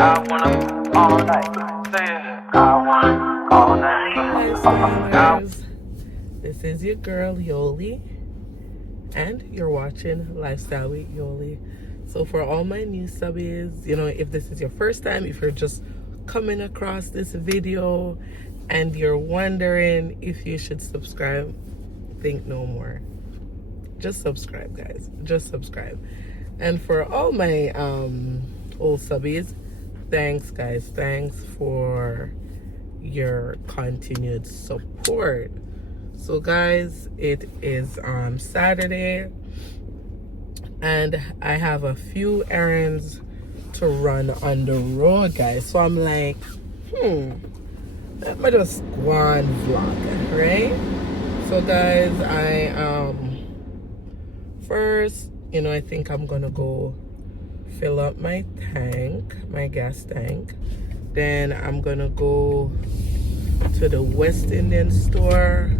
all night. Say it. I want all night. Hi, Stylers. This is your girl, Yoli, and you're watching Lifestyle with Yoli. So for all my new subbies, if this is your first time, if you're just coming across this video and you're wondering if you should subscribe, think no more. Just subscribe, guys. Just subscribe. And for all my old subbies, thanks, guys. Thanks for your continued support. So guys, it is Saturday and I have a few errands to run on the road, guys. So I'm like, let me just go on vlog, right? So guys, I first, I think I'm gonna go fill up my tank, my gas tank. Then I'm gonna go to the West Indian store.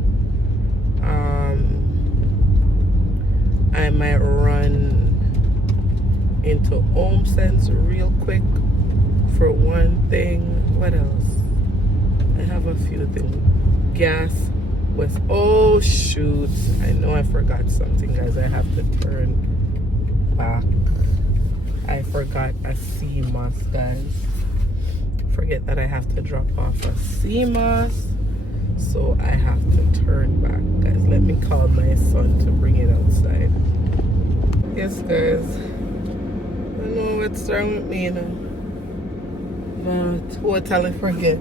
I might run into Home Sense real quick for one thing. What else? I have a few things. Gas was, oh shoot, I know I forgot something, guys. I have to turn back. I forgot a CMOS, guys. Forget that I have to drop off a CMOS, so I have to turn back, guys. Let me call my son to bring it outside. Yes, guys, I know what's wrong with me, but totally forget.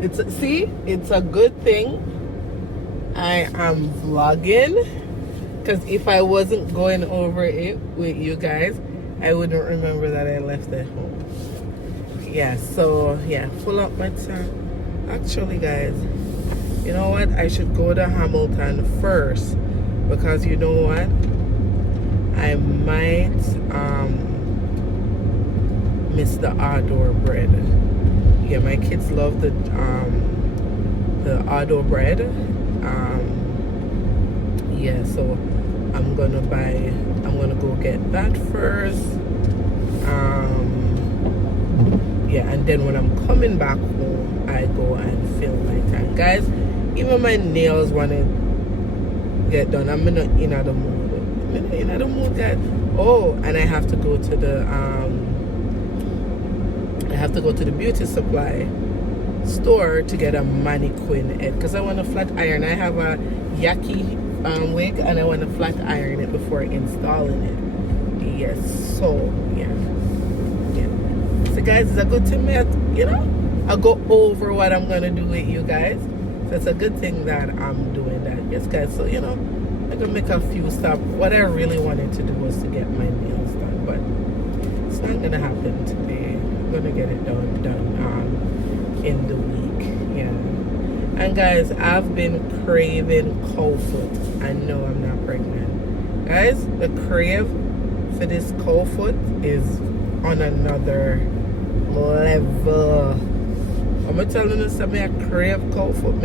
It's a good thing I am vlogging, because if I wasn't going over it with you guys, I wouldn't remember that I left at home. Yeah, so yeah, full up my tank. Actually, guys, you know what? I should go to Hamilton first, because you know what? I might miss the outdoor bread. Yeah, my kids love the outdoor bread. Yeah, so I'm gonna go get that first. Yeah, and then when I'm coming back home, I go and fill my tank, guys. Even my nails want to get done. I'm in the mood. Guys. Oh, and I have to go to the beauty supply store to get a mannequin head, because I want to flat iron. I have a yaki wig, and I want to flat iron it before installing it. Yes, so yeah. So guys, it's a good thing that, I'll go over what I'm gonna do with you guys. So it's a good thing that I'm doing that. Yes, guys. So I'm gonna make a few stops. What I really wanted to do was to get my nails done, but it's not gonna happen today. I'm gonna get it done in the week. Yeah. And guys, I've been craving Cowfoot. I know I'm not pregnant, guys. The crave for this Cowfoot is on another level. I'm telling you something, I crave Cowfoot.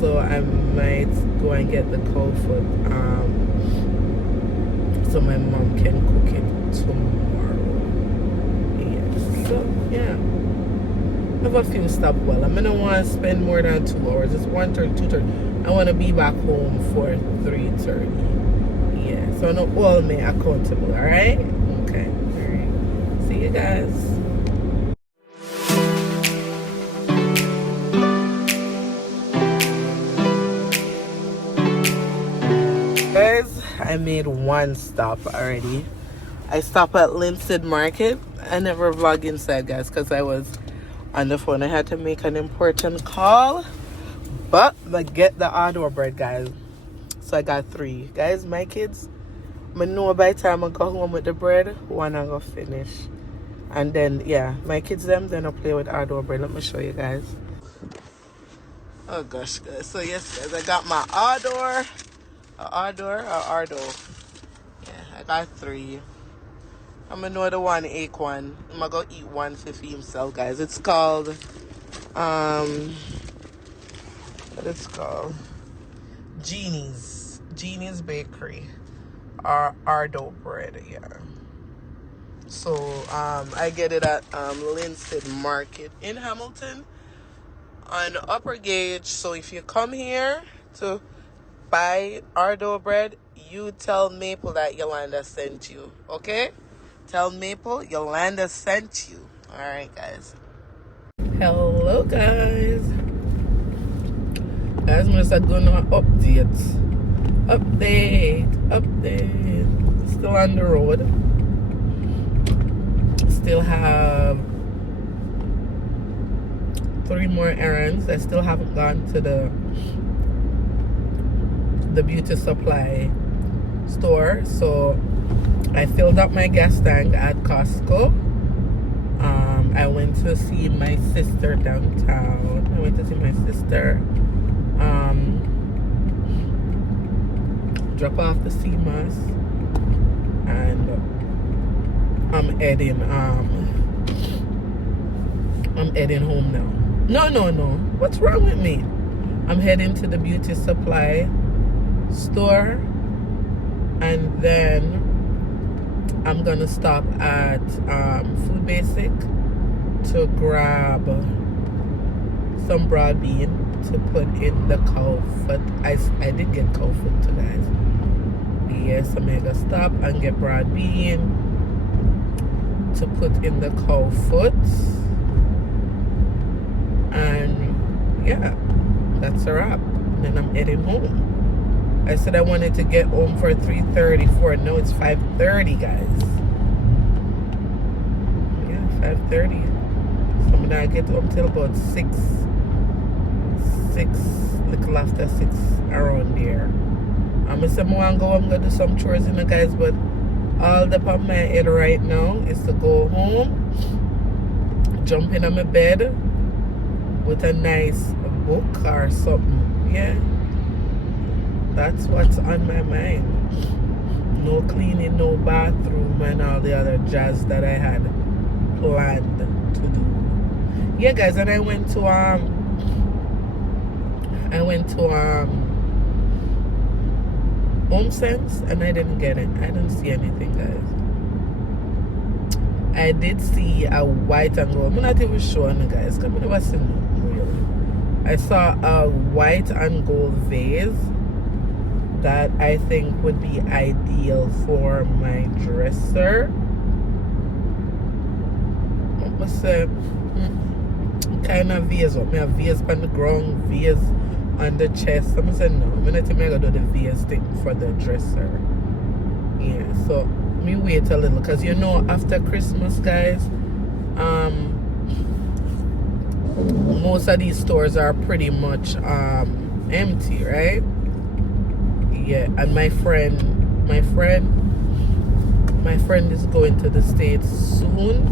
So I might go and get the Cowfoot so my mom can cook it tomorrow. Yeah. So yeah, I have a few stops. Well, I'm gonna want to spend more than 2 hours. It's 1:30, 2:30. I want to be back home for 3:30. Yeah, so no hold me accountable, alright? Okay, alright. See you guys. Guys, I made one stop already. I stopped at Linstead Market. I never vlog inside, guys, because I was on the phone. I had to make an important call, but I get the outdoor bread, guys. So I got 3. Guys, my kids, I know by the time I go home with the bread, one I go finish. And then, yeah, my kids, then I play with outdoor bread. Let me show you guys. Oh, gosh, guys. So, yes, guys, I got my outdoor. Yeah, I got 3. I'm going to know the one egg one. I'm going to go eat one for himself, guys. It's called, what it's called? Jeannie's Bakery. Ardo bread, yeah. So I get it at Linstead Market in Hamilton on Upper Gauge. So if you come here to buy our dough bread, you tell Maple that Yolanda sent you. Okay? Tell Maple Yolanda sent you. Alright, guys. Hello, guys. Guys, I'm just going to update. Update. Still on the road. Still have 3 more errands. I still haven't gone to the beauty supply store. So I filled up my gas tank at Costco. I went to see my sister downtown. Drop off the CMOS, and I'm heading home now. No. What's wrong with me? I'm heading to the beauty supply store, and then I'm gonna stop at Food Basic to grab some broad bean to put in the Cowfoot. I did get Cowfoot too, guys. Yes, I'm gonna stop and get broad bean to put in the Cowfoot. And yeah, that's a wrap. Then I'm heading home. I said I wanted to get home for 3:34. No, it's 5:30, guys. Yeah, 5:30. So I'm gonna get home till about 6, little after 6, around there. I'm gonna do some chores, guys, but all that's on my head right now is to go home, jump in on my bed with a nice book or something. Yeah, that's what's on my mind. No cleaning, no bathroom, and all the other jazz that I had planned to do. Yeah, guys, and I went to Home Sense, and I didn't get it. I didn't see anything, guys. I did see a white and gold. I'm not even sure, guys. Come never seen it, really. I saw a white and gold vase that I think would be ideal for my dresser. What was it? Kind of vase. I have vase on the ground, vase on the chest. I'm saying no. I'm not gonna do the vase thing for the dresser. Yeah, so me wait a little, because after Christmas, guys, most of these stores are pretty much empty, right? Yeah, and my friend is going to the States soon,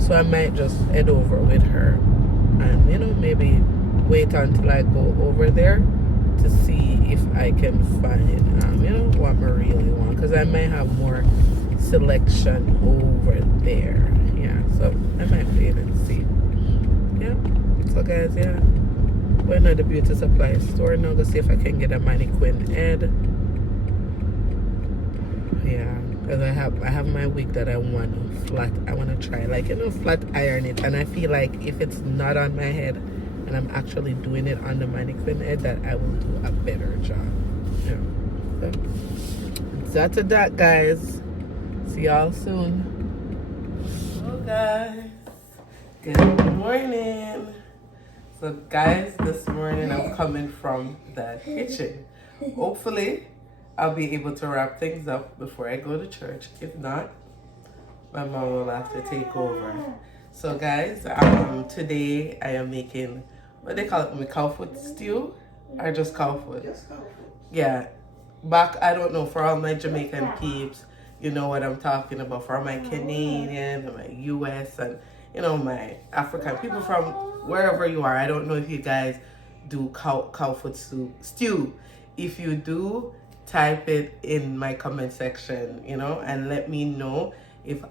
so I might just head over with her, and maybe wait until I go over there to see if I can find what I really want, because I might have more selection over there. Yeah, so I might wait and see. Yeah, so guys, yeah, we're at the beauty supply store now to see if I can get a mannequin head. Yeah, because I have my wig that I want to try, flat iron it, and I feel like if it's not on my head and I'm actually doing it on the mannequin head, that I will do a better job. Yeah, so that's that, guys. See y'all soon. Hello, guys. Good morning. So, guys, this morning I'm coming from the kitchen. Hopefully, I'll be able to wrap things up before I go to church. If not, my mom will have to take over. So, guys, today I am making, what they call it, Cowfoot stew, or just Cowfoot? Just Cowfoot. Yeah. I don't know, for all my Jamaican peeps, you know what I'm talking about. For all my Canadian, and my US, and my African people from wherever you are. I don't know if you guys do Cowfoot stew. If you do, type it in my comment section, and let me know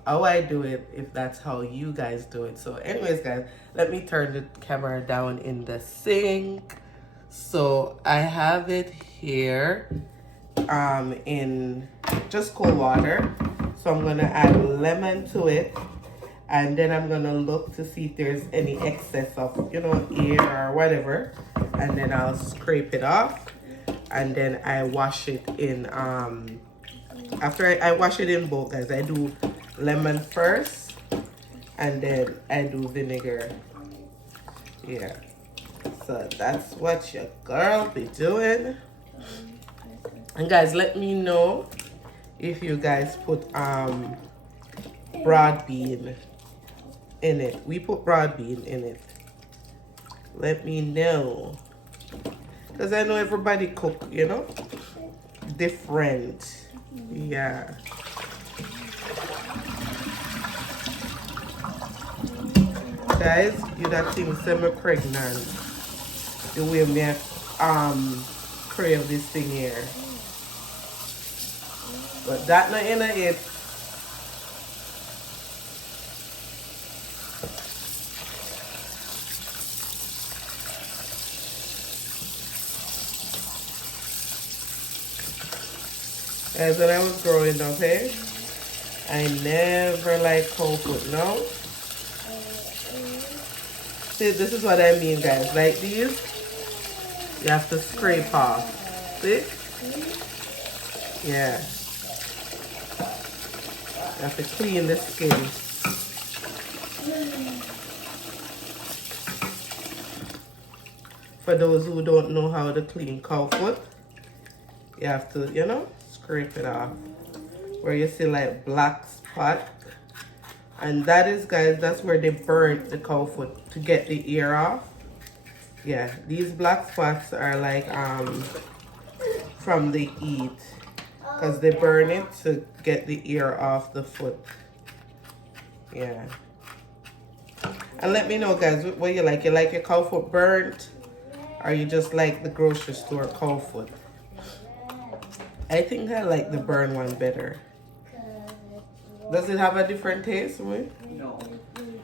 how I do it, if that's how you guys do it. So anyways, guys, let me turn the camera down in the sink. So I have it here in just cold water. So I'm gonna add lemon to it, and then I'm gonna look to see if there's any excess of, you know, air or whatever, and then I'll scrape it off, and then I wash it in. After I wash it in both, guys, I do lemon first, and then I do vinegar. Yeah. So that's what your girl be doing. And guys, let me know if you guys put broad bean in it. We put broad bean in it. Let me know, because I know everybody cook, you know, different. Yeah. Guys, you that thing semi-pregnant. The way me crave this thing here. But that not in it. As when I was growing up, hey, I never liked Cowfoot, no? See, this is what I mean, guys. Like these, you have to scrape off. See? Yeah. You have to clean the skin. For those who don't know how to clean Cowfoot, you have to, you know, scrape it off. Where you see like black spot. And that is, guys, that's where they burnt the Cowfoot to get the ear off. Yeah, these black spots are like from the heat, because they burn it to get the ear off the foot. Yeah. And let me know, guys, what you like. You like your Cowfoot burnt, or you just like the grocery store Cowfoot? I think I like the burn one better. Does it have a different taste? No.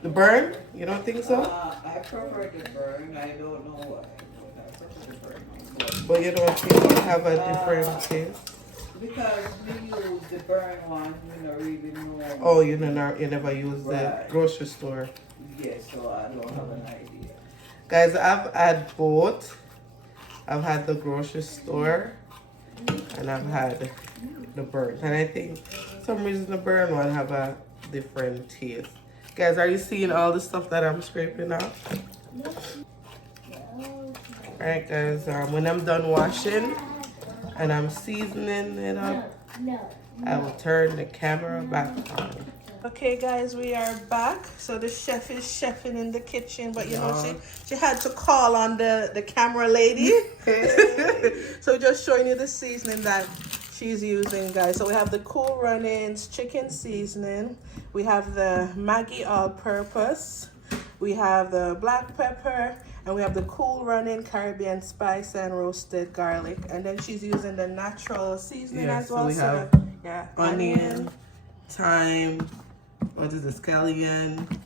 The burn? You don't think so? I prefer the burn. I don't know why. I prefer the burn. But you don't think it have a different taste? Because we use the burn one, you know, really know. Oh, you never use the grocery store. Yes, so I don't have an idea. Guys, I've had both. I've had the grocery store, and I've had the burn. And I think for some reason the burn one have a different taste. Guys, are you seeing all the stuff that I'm scraping off? Alright, guys, when I'm done washing and I'm seasoning it up, I will turn the camera back on. Okay, guys, we are back. So the chef is chefing in the kitchen, but you know, she had to call on the camera lady. So just showing you the seasoning that she's using, guys. So we have the Cool Runnings chicken seasoning. We have the Maggi all-purpose. We have the black pepper, and we have the Cool Running Caribbean spice and roasted garlic. And then she's using the natural seasoning as well. So we have onion, thyme, what is the scallion,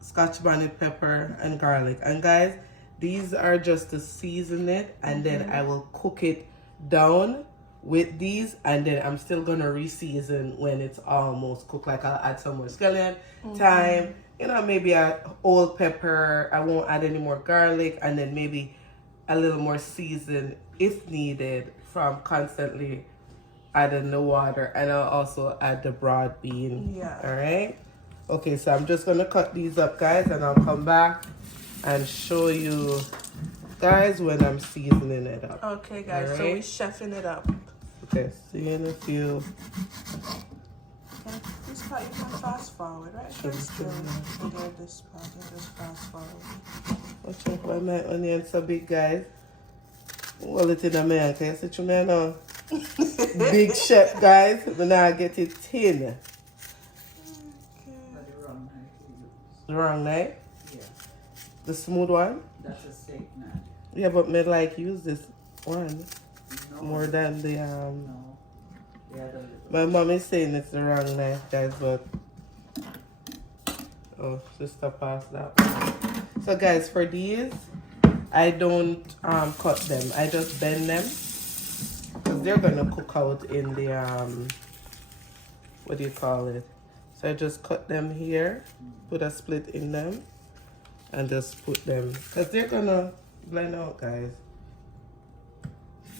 Scotch bonnet pepper, and garlic. And guys, these are just to season it, and then I will cook it down with these, and then I'm still gonna re-season when it's almost cooked. Like I'll add some more scallion, thyme, you know, maybe a whole pepper. I won't add any more garlic, and then maybe a little more season if needed from constantly adding the water. And I'll also add the broad bean. Yeah. All right. Okay, so I'm just gonna cut these up, guys, and I'll come back and show you guys when I'm seasoning it up. Okay, guys, right? So we're chefing it up. Okay, see you in a few. Okay, this part you can fast forward, right? This part, just fast forward. Watch out for my onion so big, guys. Hold it in a man, can you see what I know? Big chef, guys, but now I get it thin. Okay. The wrong knife? Yeah. The smooth one? That's a steak knife. Yeah, but me like use this one more than the No. Yeah, my mom is saying it's the wrong knife, guys, but oh, sister passed that one. So guys, for these, I don't cut them. I just bend them, because they're gonna cook out in the what do you call it? So I just cut them here, put a split in them, and just put them, because they're gonna blend out, guys.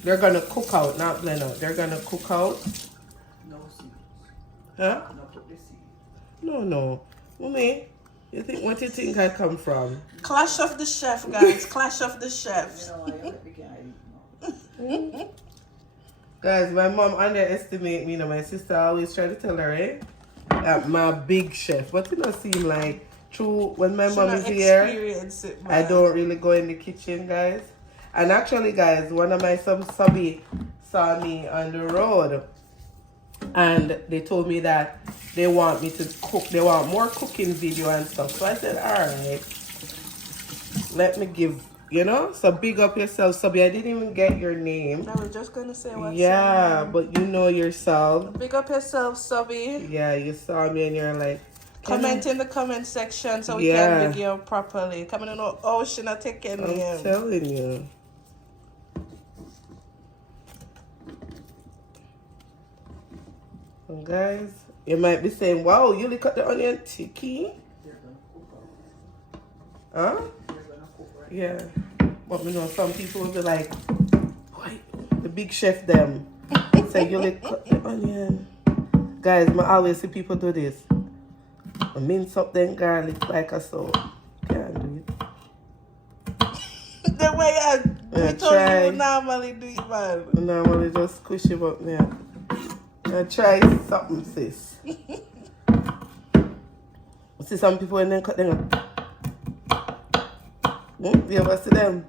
They're gonna cook out, not blend out. They're gonna cook out. No seeds. Huh? No put the seed. No. Mommy, what do you think I come from? Clash of the chef, guys. Clash of the You chefs. know, I let the guy eat now. Guys, my mom underestimate me. My sister always try to tell her, that my big chef. But it don't seem like true when my mom is here. Experience it, man. I don't really go in the kitchen, guys. And actually, guys, one of my subby saw me on the road, and they told me that they want me to cook. They want more cooking video and stuff. So I said, all right, let me give, so big up yourself, subby. I didn't even get your name. I was just gonna say what's Yeah, but you know yourself. Big up yourself, Subby. Yeah, you saw me and you're like, Comment in the comment section so we Yeah. can video properly. Comment on oh should I take care of I'm him. telling you. And guys, you might be saying, wow, you look at the onion ticky. They're gonna cook out. Huh? They're gonna cook right. Yeah. But you know, some people will be like, boy, the big chef them. Say, you look cut the onion. Guys, I always see people do this. I mince up them garlic like a so. Can't do it. The way I told try. you normally do it, man. I normally just squish it up there. I try something, sis. See some people and then cut them. You ever see them?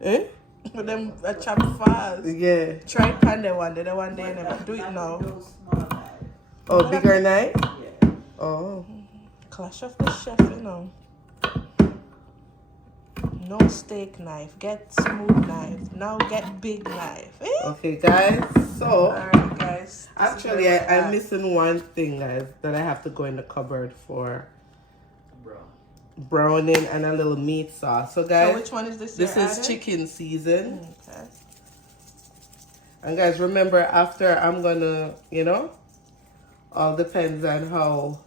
Eh? But them a chop fast. Yeah. Try panda one, the one day never do it now. Those small knives. Oh, bigger knife? Yeah. Oh. Clash of the chef, No steak knife. Get smooth knife. Now get big knife. Eh? Okay, guys. So, Alright, guys. actually, I'm missing one thing, guys, that I have to go in the cupboard for. Bro. Browning and a little meat sauce. So, So guys, which one is this? this you're is adding? chicken season. Okay. And guys, remember, after I'm gonna, all depends on how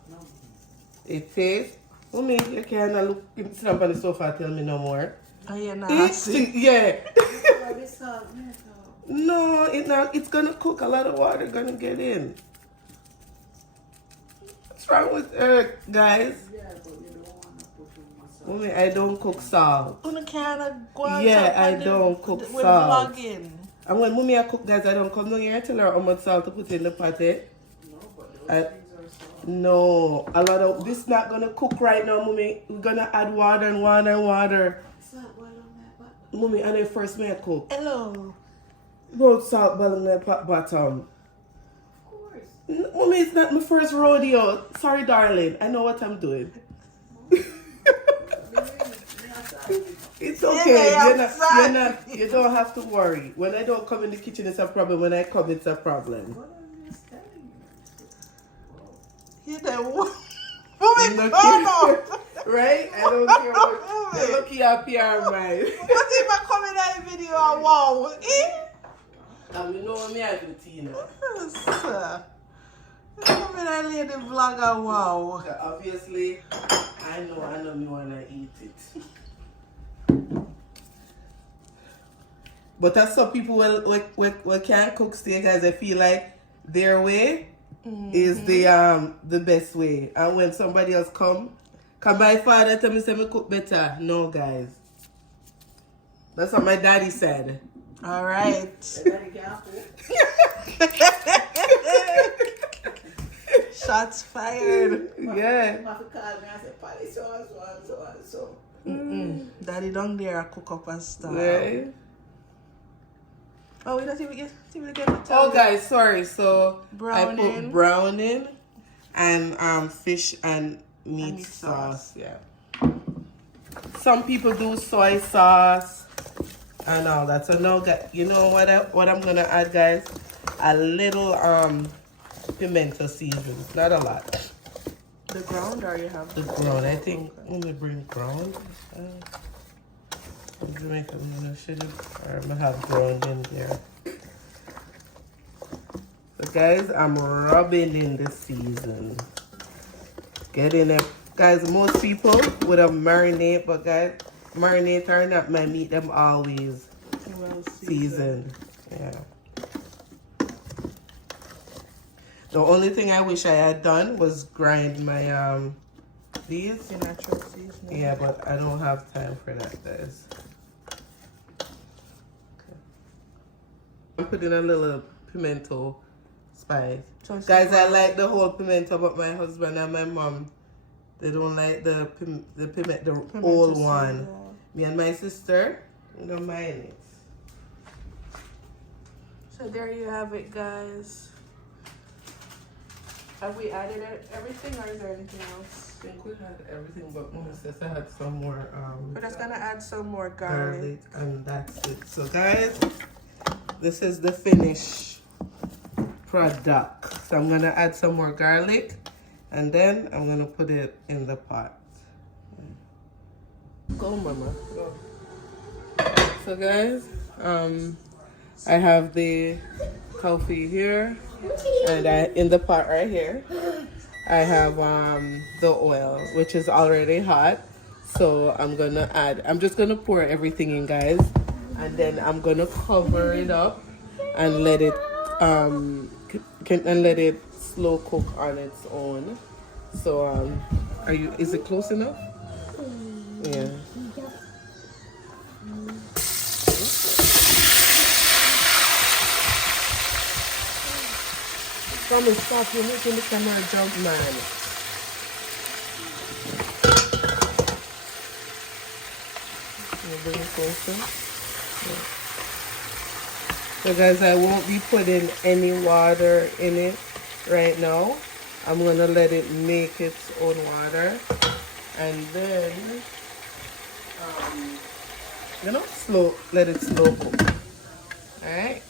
it tastes. Mommy, you can't look, sit up on the sofa and tell me no more. Oh, yeah, nah. Yeah. Oh, this salt, yeah, salt. No, it's gonna cook. A lot of water gonna get in. What's wrong with her, guys? Yeah, but you don't want to put too much salt. Mommy, I don't cook salt. You can't go on Yeah, top I of don't cook with salt. vlogging. And when mommy I cook, guys, I don't come down here and tell her how much salt to put in the pot. No, but those I- things are salt. No, a lot of this not gonna cook right now, mommy. We're gonna add water and water and water. Salt boil on that pot. Mommy, and then first may I cook. Hello. About salt ball in the pot bottom. Of course. Mommy, it's not my first rodeo. Sorry, darling. I know what I'm doing. It's okay. Yeah, You're not. You don't have to worry. When I don't come in the kitchen, it's a problem. When I come, it's a problem. What I'm just telling you. You know what? Moving Look on. here. Right? I don't care what. Look here, PR man. What if I come in that video and wow? You know what me I do, Tina. Yes. Come in that lady vlog and wow. Obviously, I know me wanna eat it. But that's some people will can't cook steak, guys. I feel like their way is the best way. And when somebody else come by father tell me say me cook better. No, guys. That's what my daddy said. All right. Daddy can't cook. Shots fired. Yeah. You have to call me and say, Polly, so and so. Daddy down there cook up and stuff. Right? Oh, we don't even get to tell Oh, me. guys, sorry. So I Browning. put browning and fish and meat meat sauce. Yeah. Some people do soy sauce and all that. So now, you know what I'm gonna add, guys? A little pimento seasoning, not a lot. The ground or you have The ground. I think when we bring ground. Jamaican, should have ground in there. So guys, I'm rubbing in the season. Getting it. Guys, most people would have marinate, but guys, marinate or not, my meat them always Well seasoned. Yeah. The only thing I wish I had done was grind my these. Your natural seasoning. Yeah, but I don't have time for that, guys. Okay. I'm putting a little pimento spice. Guys, I like the whole pimento, but my husband and my mom, they don't like the old one. Me and my sister, we don't mind it. So there you have it, guys. Have we added everything, or is there anything else? I think we had everything, but Mom says I had some more We're just gonna add some more garlic. and that's it. So guys, this is the finished product. So I'm gonna add some more garlic, and then I'm gonna put it in the pot. Go, Mama. Go. So guys, I have the coffee here, and in the pot right here, I have the oil, which is already hot. So I'm just gonna pour everything in, guys, and then I'm gonna cover it up and let it slow cook on its own. So is it close enough? Yeah. Come and stop, you're making the camera jump, man. Bring it closer. Yeah. So guys, I won't be putting any water in it right now. I'm gonna let it make its own water, and then let it slow cook. All right.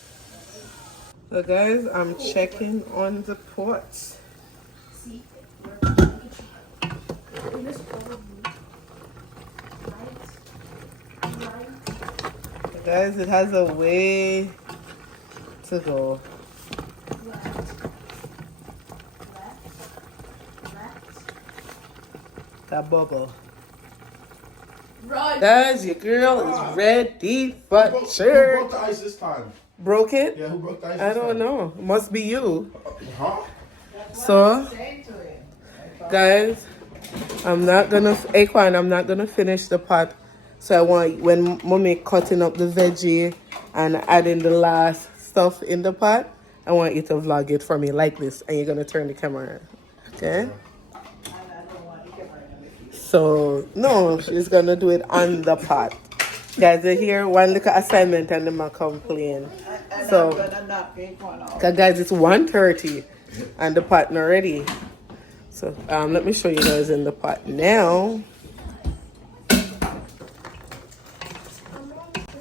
So guys, I'm checking on the pot. So guys, it has a way to go. That bubble. Right. Guys, your girl is ready for Who church. broke the ice this time? Broke it? Yeah, who broke the ice I this don't time? know. Must be you. Huh? So, guys, I'm not gonna finish the pot. So I want, when Mommy cutting up the veggie and adding the last stuff in the pot, I want you to vlog it for me like this, and you're gonna turn the camera on. Okay? So no, she's gonna do it on the pot. Guys, are here one little assignment and them are complain. So, cause guys, it's 1:30 and the pot not ready. So let me show you guys in the pot now.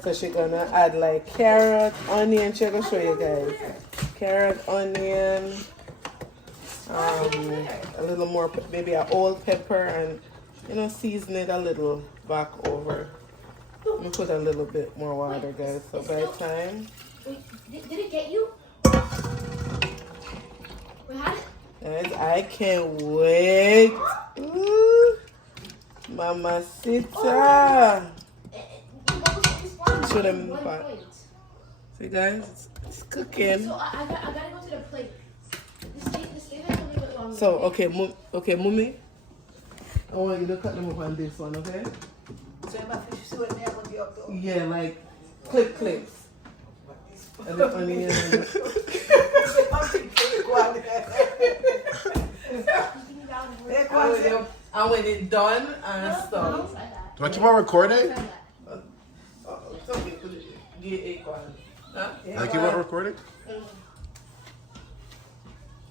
So she's gonna add like carrot, onion. She's gonna show you guys carrot, onion, a little more, maybe an old pepper, and season it a little back over. Let me put a little bit more water, guys. So by the time. Wait, did it get you? What happened? Guys, I can't wait. Ooh, Mamacita. Show them in the pot. See, guys, it's cooking. So I gotta go to the plate. The steak is a little bit longer. So, okay, Mummy. I want you to cut them up on this one, okay? Yeah, like clips. And the onion. And when it's done and stuff. Do I keep on recording? It's okay, put it. Get acorn. Huh? Do I keep on recording?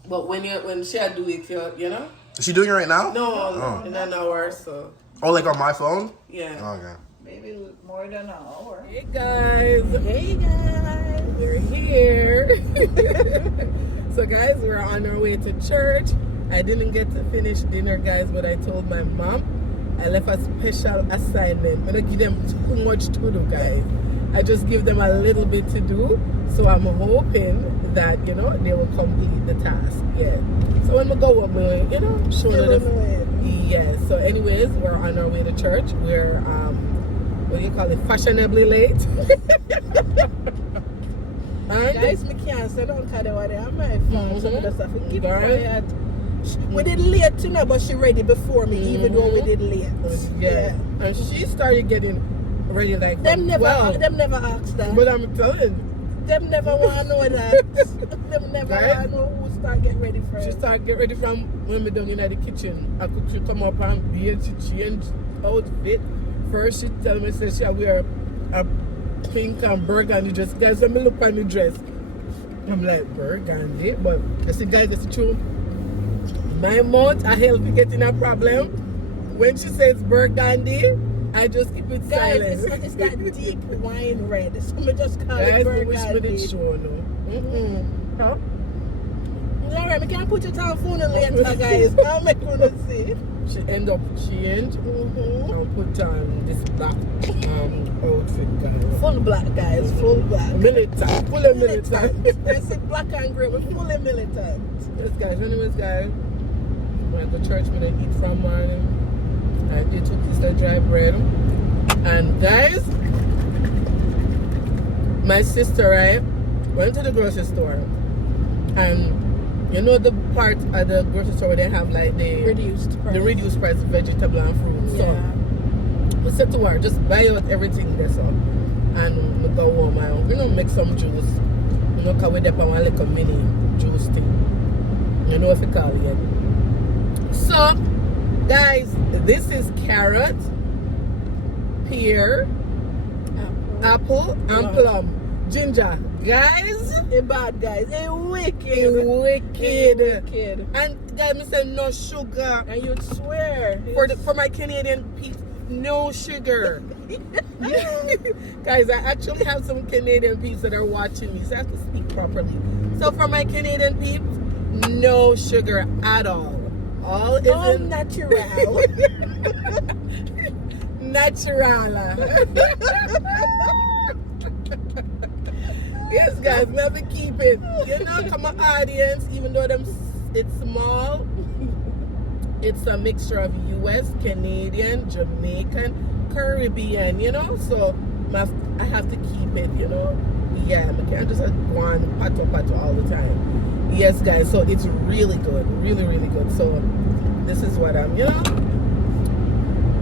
But when she do it, you know? Is she doing it right now? No, Oh. in an hour, so. Oh, like on my phone? Yeah. Oh, okay. Maybe more than an hour. Hey guys, we're here. So guys, we're on our way to church. I didn't get to finish dinner, guys, but I told my mom I left a special assignment. I'm gonna give them too much to do, guys. I just give them a little bit to do. So I'm hoping that, you know, they will complete the task. Yeah. So when we go up, you know, show them. Yeah. So anyways, we're on our way to church. We're, what do you call it? Fashionably late. Guys, me can't say don't carry what they are my phone. So we just have to keep quiet. We did late tonight, but she ready before me, even though we did late. Yeah. And she started getting ready like them never asked that. But I'm telling them never want to know that. Them never want to know who start get ready first. She start get ready from when we down in the kitchen. I could she come up and be she change outfit. First she tell me say she wear a pink and burgundy dress. Guys, let me look at my dress. I'm like, burgundy? But I said, guys, that's true. My mouth, I help me getting a problem. When she says burgundy, I just keep it silent. It's that deep wine red. So I just call it burgundy. Wish me didn't show, no. Huh? Alright, we can't put it on phone later, guys. I'll make you see. She end up change and put on this black outfit, guys. Full black, guys. Full black. Militant. Fully militant. I said black and grey, but fully militant. Yes, guys. Anyways, guys, we went to church. We didn't eat from morning. And they took this dry bread. And guys, my sister, right, went to the grocery store. And you know the part at the grocery store where they have like the reduced price of vegetable and fruit. Yeah. So we said to her, just buy out everything there, so. And we go home and, you know, make some juice. You know, because we dip on one little mini juice thing. You know what you call it. So, guys, this is carrot, pear, apple and plum. Ginger. Guys, a bad guys, a wicked. And guys, me say no sugar. And you'd swear for my Canadian peeps, no sugar. Guys, I actually have some Canadian peeps that are watching me, so I have to speak properly. So for my Canadian peeps, no sugar at all. All is in natural. Natural. Yes, guys, we have to keep it. You know, come on, audience, even though it's small, it's a mixture of US, Canadian, Jamaican, Caribbean, you know, so I have to keep it, you know. Yeah, I can't just go on pato all the time. Yes, guys, so it's really good, really, really good. So this is what I'm, you know,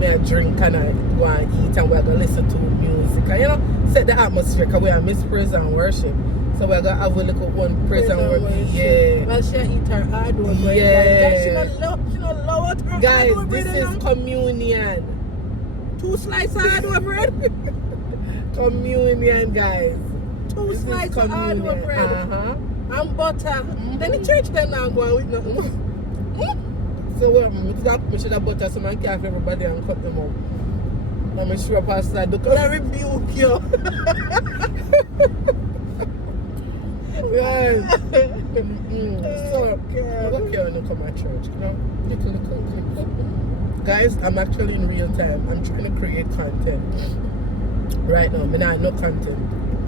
I drink and I go and eat and we're going to listen to music and, you know, set the atmosphere because we are Miss Praise and Worship. So we're going to have a little one praise and worship. Yeah. Well, she eat her hard work. Yeah. She not lower her guys, hard this is communion. 2 slices of hard bread. Communion, guys. 2 slices of hard bread. And butter. Then the church then now go with nothing. So we should have butter so man can't everybody and cut them up. I'm sure Pastor because I rebuke you. Guys. So I'm okay when you come at church, you know? Little. Guys, I'm actually in real time. I'm trying to create content. Right now, but no content.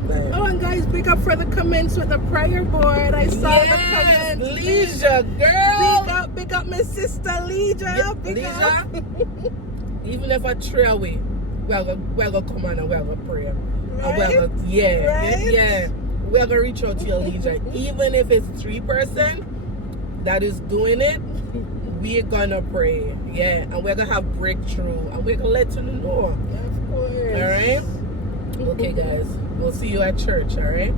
Like, oh, and guys, pick up for the comments with the prayer board. I saw the comments. Leisure, girl. Pick up my sister Leisure. Pick up. Even if I try away, we're gonna come on and we're gonna pray. Right? And we're gonna reach out to your Leisure. Even if it's 3% that is doing it, we're gonna pray. Yeah, and we're gonna have breakthrough and we're gonna let you know. Of course. Alright? Okay, guys. We'll see you at church, alright?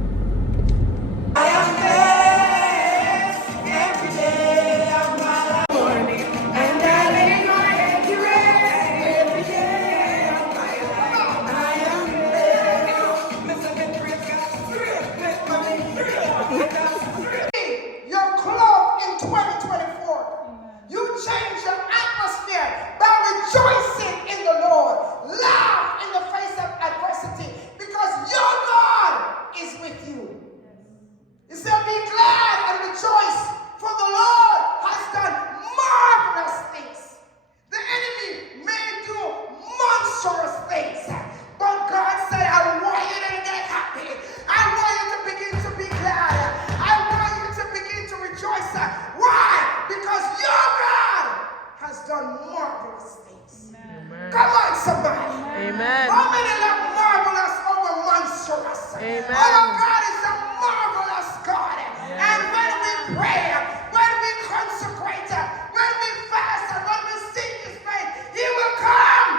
I am blessed every day of my morning, and I lay my head to rest every day of my life. I am blessed. Your cloak in 2024. You change your atmosphere by rejoicing in the Lord. Laugh in the face of adversity because your God is with you. marvelous things. Amen. Come on, somebody. Amen. How many love marvelous over monstrous? Amen. Our God is a marvelous God. And when we pray, when we consecrate, when we fast, and when we seek His face, He will come.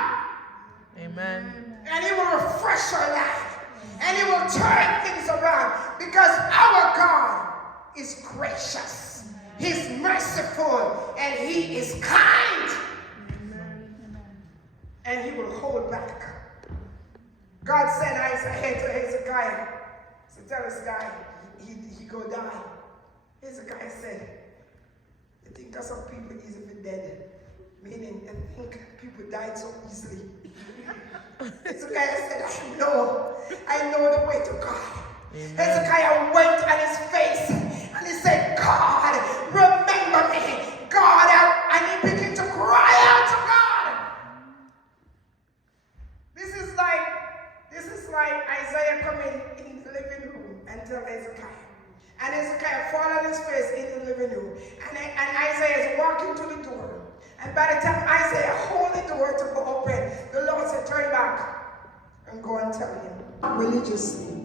Amen. And He will refresh our life. And He will turn things around. Because our God is gracious. He's merciful. And He is kind. And He will hold back. God sent Isaiah to Hezekiah. So tell this guy, he go die. Hezekiah said, I think that some people easily dead. Meaning, I think people died so easily. Hezekiah said, I know the way to God. Amen. Hezekiah went on his face and he said, God, remember me. God, and he began to cry out to God. This is like Isaiah coming in the living room and tell Hezekiah. And Hezekiah fall on his face in the living room. And Isaiah is walking to the door. And by the time Isaiah hold the door to go open, the Lord said, turn back and go and tell him. Religiously,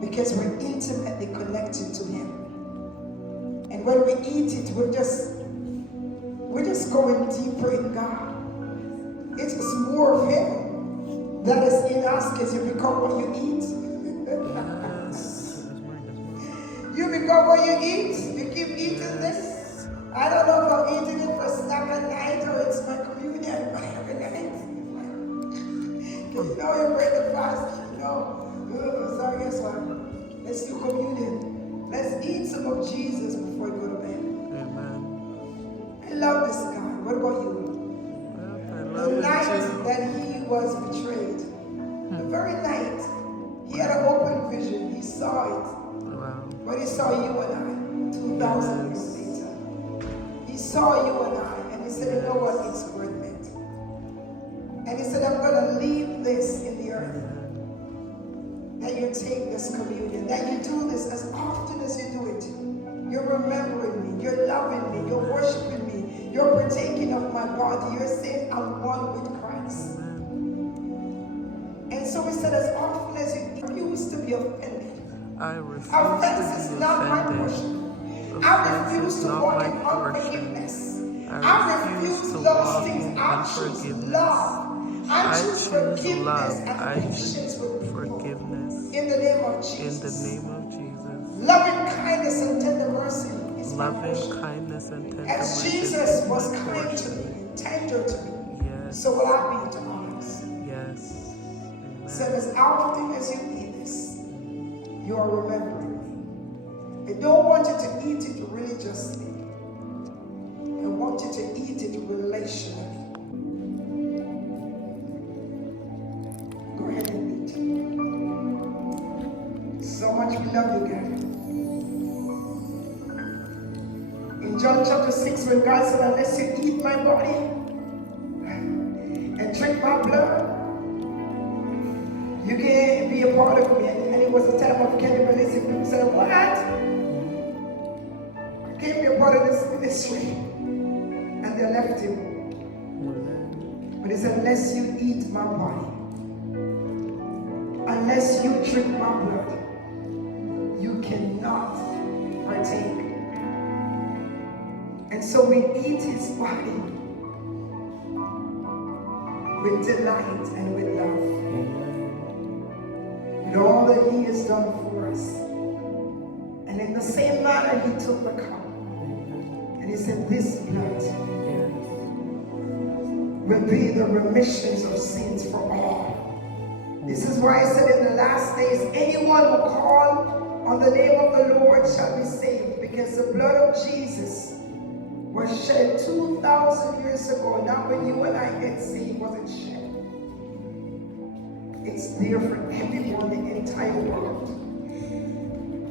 because we're intimately connected to Him. And when we eat it, we're just going deeper in God. It is more of Him that is in us because you become what you eat. You become what you eat. You keep eating this. I don't know if I'm eating it for a snack at night or it's my communion every night. Because you know you break the fast, you know. So guess what? Let's do communion. Let's eat some of Jesus before we go to bed. Amen. I love this God. What about you? The night that He was betrayed, the very night, He had an open vision. He saw it. Wow. But He saw you and I 2,000 years later. He saw you and I, and He said, you know what? It's worth it. And He said, I'm going to leave this in the earth. That you take this communion, that you do this as often as you do it. You're remembering me, you're loving me, you're worshiping me, you're partaking of my body, you're saying I'm one with Christ. And so we said, as often as you refuse to be offended, I refuse offense to is be not my offended. portion. I refuse to walk in unforgiveness. I refuse those things. I choose love. I choose forgiveness and patience with forgiveness. In the name of Jesus. In the name of Jesus. Loving kindness and tender mercy is my Loving portion. kindness and tender As mercy Jesus is was my kind to portion. me and tender to me, Yes. so will I be to others. Yes. Amen. So as often as you eat this, you are remembering me. I don't want you to eat it religiously. I want you to eat it relationally. Go ahead and eat. So much we love you, God. In John chapter 6, when God said, unless you eat my body and drink my blood, you can't be a part of me. And it was a time of cannibalism. People said, what? You can't be a part of this ministry. And they left him. But he said, unless you eat my body, unless you drink my blood, you cannot partake. And so we eat his body with delight and with love. With all that he has done for us. And in the same manner, he took the cup. And he said, this blood will be the remissions of sins for all. This is why I said in the last days, anyone who call on the name of the Lord shall be saved, because the blood of Jesus was shed 2,000 years ago. Now when you and I get saved, wasn't shed. It's there for everyone, the entire world.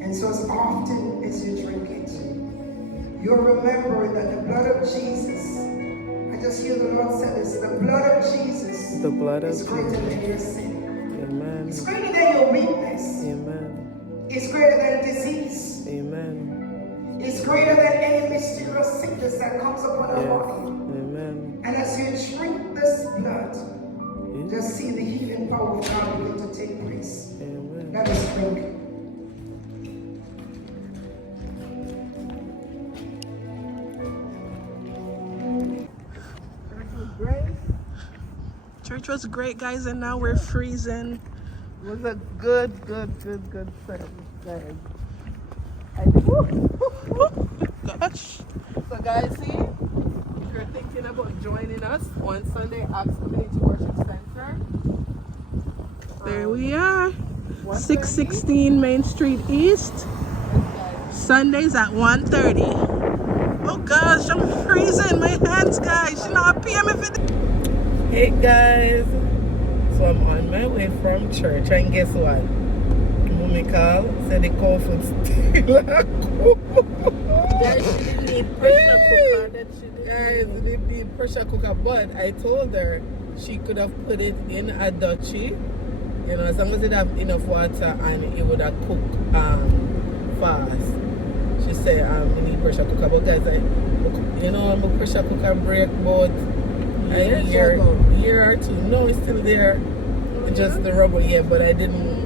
And so as often as you drink it, you're remembering that the blood of Jesus, I just hear the Lord say this, the blood of Jesus The blood of is greater Jesus. than your sin. Amen. It's greater than your weakness. Amen. It's greater than disease. Amen. is greater than any mysterious sickness that comes upon our Yes. body. Amen. And as you drink this blood, just see the healing power of God begin to take place. Amen. Let us drink. Church was great, guys, and now we're freezing. It was a good service, guys. Gosh. So, guys, see, if you're thinking about joining us on Sunday at Community Worship Center, there we are, 616 Main Street East. Sundays at 1:30. Oh gosh, I'm freezing. My hands, guys. You know how PM if it. Hey guys, so I'm on my way from church, and guess what? Mommy call said the Cowfoot still a cook. Guys, she didn't need pressure cooker. Guys, she didn't need pressure cooker, but I told her she could have put it in a duchy, you know, as long as it have enough water and it would have cooked fast. She said, we need pressure cooker, but guys, you know, my pressure cooker break about a year or two. No, it's still there. It's just the rubber, yeah, but I didn't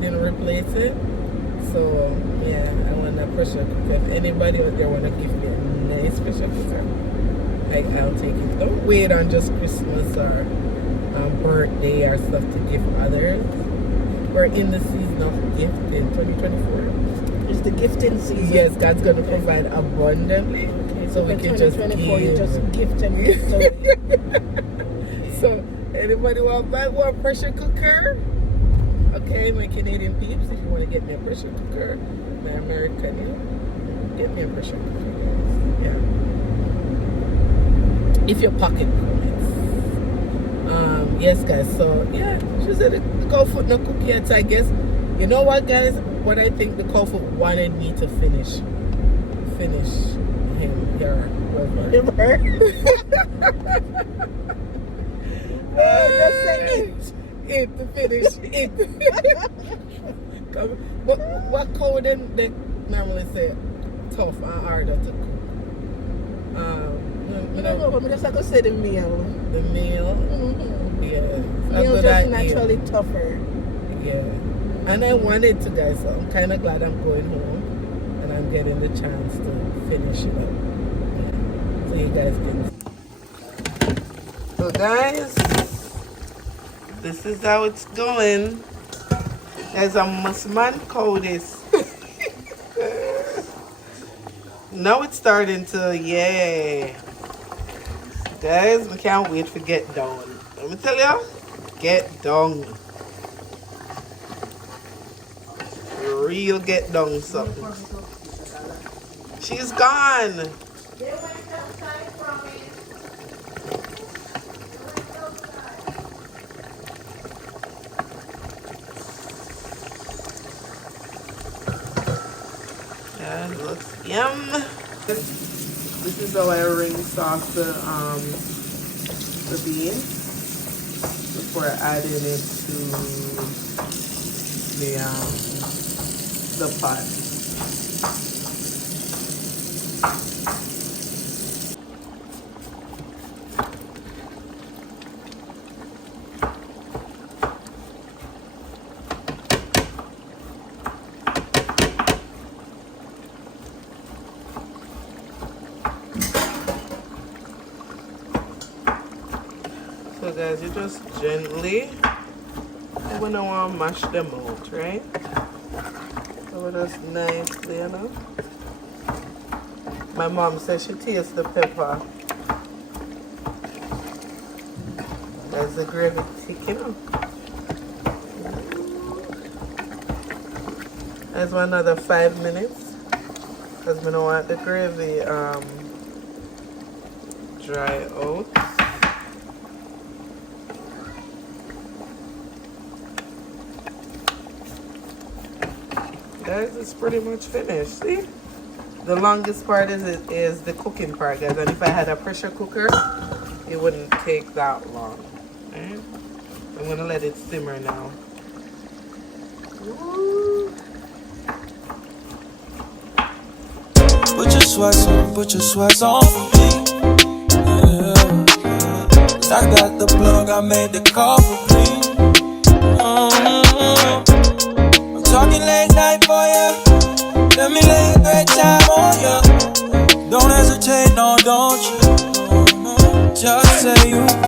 replace it. So yeah, I want a pressure cooker. If anybody out there want to give me a nice pressure cooker, like, I'll take it. Don't wait on just Christmas or birthday or stuff to give others. We're in the season of gifting, 2024. It's the gifting season. Yes, God's going to provide abundantly. Okay, so we can just give. You just gift and gift away. So, anybody want buy one pressure cooker? Okay, my Canadian peeps, if you want to get me a pressure cooker, my American, get me a pressure cooker, guys. Yeah. If your pocket permits. Yes, guys. So yeah, she said the Cowfoot no cook yet. I guess, you know what, guys? What I think the Cowfoot wanted me to finish him here. Just say it to finish it. But what cow then they normally say tough and harder to cook? I'm just going to say the meal. The meal? Mm-hmm. Yeah. Meal just naturally tougher. Yeah. And I wanted to, guys, so I'm kind of glad I'm going home and I'm getting the chance to finish it up. Yeah. So you guys can. So guys, this is how it's going. There's a musman cow this. Now it's starting to, yeah. Guys, we can't wait for get down. Let me tell you, get down. Real get down something. She's gone. Yeah, it looks yum. This is how I rinse off the beans before adding it to the pot. So guys, you just gently, we don't want to mash them out, right? So we just nicely, you know. My mom says she tastes the pepper. That's the gravy thick, you know. There's another 5 minutes because we don't want the gravy dry out. Guys, it's pretty much finished. See, the longest part is the cooking part, guys. And if I had a pressure cooker, it wouldn't take that long. Right? I'm gonna let it simmer now. Woo. put your sweats on for me. Yeah. I got the plug, I made the call for me. I'm talking late night for ya. Let me lay a great time on ya. Don't hesitate, no, don't you? Just say you